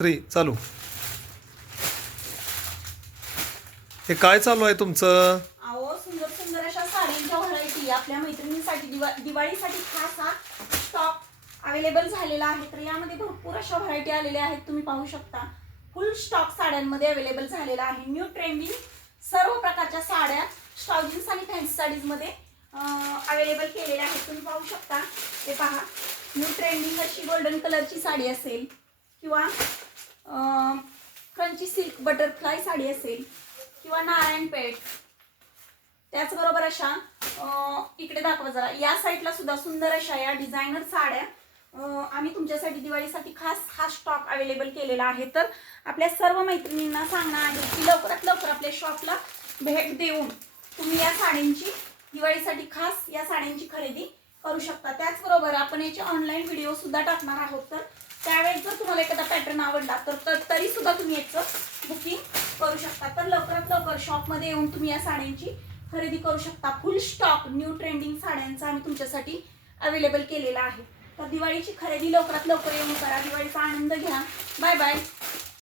3 चालू. हे काय चालू आहे तुमचं? अहो सुंदर सुंदर अशा साड्यांच्या व्हरायटी आपल्या मैत्रिणींसाठी दिवाळीसाठी खास हा स्टॉक अवेलेबल झालेला आहे. तर यामध्ये भरपूर अशा व्हरायटी आलेल्या आहेत. तुम्ही पाहू शकता फुल स्टॉक साड्यांमध्ये अवेलेबल झालेला आहे. न्यू ट्रेंडिंग सर्व प्रकारच्या साड्या स्टाव जीन्स आणि फॅन्सी साडीजमध्ये अवेलेबल केलेल्या आहेत. तुम्ही पाहू शकता. ते पहा, न्यू ट्रेंडिंग अशी गोल्डन कलरची साडी असेल किंवा क्रंची सिल्क बटरफ्लाय साडी असेल किंवा नारायणपेठ. त्याचबरोबर अशा इकडे दाखवा जरा, या साईडला सुद्धा सुंदर अशा या डिझायनर साड्या आम्ही तुमच्यासाठी दिवाळीसाठी खास हा स्टॉक अवेलेबल केलेला आहे. तर आपल्या सर्व मैत्रिणींना सांगणं आहे की लवकरात लवकर आपल्या शॉपला भेट देऊन तुम्ही या साड्यांची दिवाळीसाठी खास या साड्यांची खरेदी करू शकता. त्याचबरोबर आपण याचे ऑनलाईन व्हिडिओ सुद्धा टाकणार आहोत. तर त्यावेळेस जर तुम्हाला एखादा पॅटर्न आवडला तर तरी सुद्धा तुम्ही याचं बुकिंग करू शकता. तर लवकरात लवकर शॉपमध्ये येऊन तुम्ही या साड्यांची खरेदी करू शकता. फुल स्टॉक न्यू ट्रेंडिंग साड्यांचा आम्ही तुमच्यासाठी अवेलेबल केलेला आहे. तर दिवाळीची खरेदी लवकरात लवकर येऊन करा. दिवाळीचा आनंद घ्या. Bye bye.